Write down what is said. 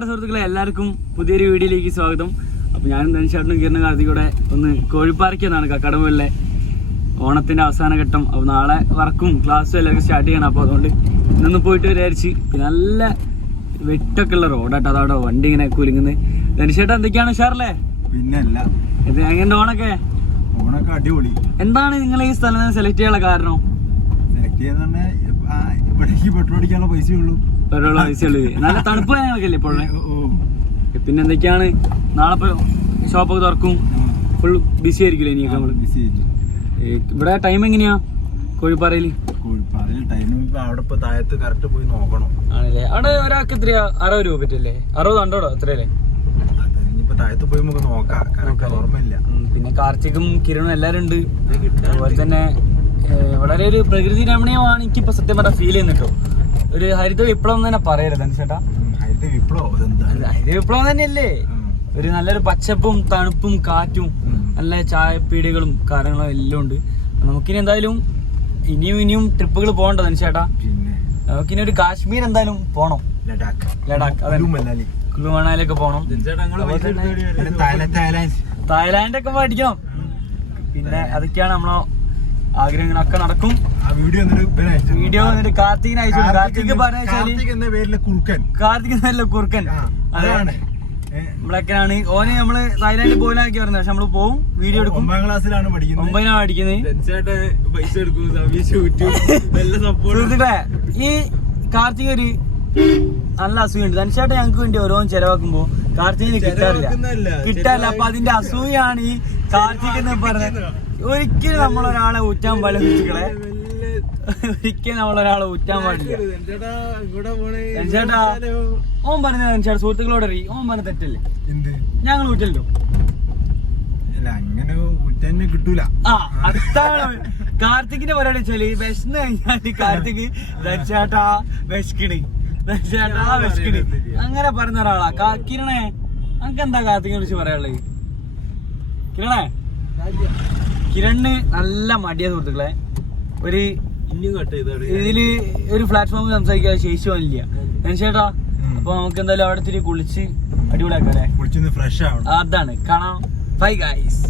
സുഹൃത്തുക്കളെ, എല്ലാവർക്കും പുതിയൊരു വീഡിയോയിലേക്ക് സ്വാഗതം. അപ്പോൾ ഞാനും ധനുഷേട്ടനും കിരണ കാർത്തികൂടെ ഒന്ന് കോഴിപ്പാറയ്ക്കെന്നാണ് കക്കടമ്പുകളിലെ ഓണത്തിൻ്റെ അവസാന ഘട്ടം. അപ്പോൾ നാളെ വർക്കും ക്ലാസ്സും എല്ലാവർക്കും സ്റ്റാർട്ട് ചെയ്യണം. അപ്പോൾ അതുകൊണ്ട് ഇന്നൊന്ന് പോയിട്ട് വിചാരിച്ച്. പിന്നെ നല്ല വെട്ടൊക്കെ ഉള്ള റോഡാട്ടോ, അതവിടെ വണ്ടി ഇങ്ങനെ കുലുങ്ങുന്നത്. ധനുഷേട്ടൻ എന്തൊക്കെയാണ് ഉഷാറല്ലേ? പിന്നെ അല്ല, ഇത് എങ്ങനെ ഓണൊക്കെ അടിപൊളി. എന്താണ് നിങ്ങൾ ഈ സ്ഥലം സെലക്ട് ചെയ്യാനുള്ള കാരണം? സെലക്ട് ചെയ്യാന്ന് ഇവിടേക്ക് പെട്രോൾ അടിക്കാനുള്ള പൈസയുള്ളൂ. പെട്രോൾ പൈസയുള്ളൂ. നല്ല തണുപ്പ് കാര്യങ്ങളൊക്കെ ഇപ്പോഴേ. പിന്നെ എന്തൊക്കെയാണ്, നാളെ ഇപ്പോൾ ഷോപ്പൊക്കെ തുറക്കും, ഫുൾ ബിസി ആയിരിക്കില്ലേ ഇനിയൊക്കെ നമ്മൾ? ഇവിടെ ടൈം എങ്ങനെയാ കോഴിപ്പാറയിൽ? ടൈം അവിടെ ഇപ്പോൾ താഴത്ത് കറക്റ്റ് പോയി നോക്കണം. ആണല്ലേ? അവിടെ ഒരാൾക്ക് എത്രയാ? 60 രൂപ പറ്റല്ലേ? 60 എത്രയല്ലേ? ഇനിയിപ്പോൾ താഴത്ത് പോയി നമുക്ക് നോക്കാം, ഓർമ്മയില്ല. പിന്നെ കാർത്തികും കിരണും എല്ലാവരും ഉണ്ട്. അതുപോലെ തന്നെ വളരെ ഒരു പ്രകൃതി രമണീയമാണ് എനിക്കിപ്പോൾ സത്യം പറഞ്ഞാൽ ഫീൽ ചെയ്യുന്നുട്ടോ. ഒരു ഹരിത വിപ്ലവം തന്നെ പറയരുത് ചേട്ടാ. ഹരിത വിപ്ലവം തന്നെയല്ലേ? ഒരു നല്ലൊരു പച്ചപ്പും തണുപ്പും കാറ്റും നല്ല ചായപ്പീടികളും കാര്യങ്ങളും എല്ലാം ഉണ്ട്. നമുക്കിനി എന്തായാലും ഇനിയും ട്രിപ്പുകൾ പോകണ്ട ധനുഷേട്ടാ. നമുക്കിനി ഒരു കാശ്മീർ എന്തായാലും പോണം, ലഡാക്ക്, കുളു മണാലിയൊക്കെ പോകണം. തായ്ലാൻഡൊക്കെ പഠിക്കണം. പിന്നെ അതൊക്കെയാണ് നമ്മളെ ആഗ്രഹങ്ങളൊക്കെ നടക്കും. വീഡിയോ വന്നിട്ട് കാർത്തികിന് അയച്ചു. കാർത്തിക് നല്ല കുറുക്കൻ അതാണ് നമ്മളൊക്കെയാണ്. ഓന് നമ്മള് തായ്ലാൻഡിൽ പോലാക്കി പറഞ്ഞത്. പക്ഷെ നമ്മള് പോവും, വീഡിയോ എടുക്കും. 9ാം ക്ലാസ്സിലാണ് പഠിക്കുന്നത്. സുഹൃത്തുക്കളെ, ഈ കാർത്തിക് ഒരു നല്ല അസൂയുണ്ട്. ധനുഷേട്ടൻ ഞങ്ങൾക്ക് വേണ്ടി ഓരോന്നും ചെലവാക്കുമ്പോ കാർത്തികിന് കിട്ടാറില്ല. അപ്പൊ അതിന്റെ അസൂയാണ് ഈ കാർത്തിക് എന്ന് പറഞ്ഞത്. ഒരിക്കലും നമ്മളൊരാളെ ഊറ്റാൻ പാടില്ല സുഹൃത്തുക്കളെ, ഒരിക്കലും നമ്മളൊരാളെ ഊറ്റാൻ പാടില്ല. ധനുഷേട്ടാ ഓൻ പറഞ്ഞ ധനുഷേട്ടാ സുഹൃത്തുക്കളോട് ഓൻ പറഞ്ഞ തെറ്റല്ലേ? ഞങ്ങൾ ഊറ്റല്ലോ. അങ്ങനെ ഊറ്റാൻ കിട്ടൂല. അതാണ് കാർത്തികിന്റെ പരിപാടി വെച്ചാല്. വിശന്ന് കഴിഞ്ഞാൽ കാർത്തിക് ധനുഷേട്ടാ വിശക്കണ്, ധനുഷേട്ടാ വിശക്കണ് അങ്ങനെ പറയുന്ന ഒരാളാ. കിരണേ, നമുക്ക് എന്താ കാർത്തികിനെ കുറിച്ച് പറയാനുള്ളത്? കിരണിന് നല്ല മടിയാ സുഹൃത്തുക്കളെ. ഇതില് ഒരു പ്ലാറ്റ്ഫോമിൽ സംസാരിക്കാൻ ശേഷിയില്ല ധനുഷേട്ടാ. അപ്പൊ നമുക്ക് എന്തായാലും അവിടെ തിരി കുളിച്ച് അടിപൊളിയാക്കാം. ഫ്രഷ് ആവണം. അതാണ് കാണാം. Bye guys.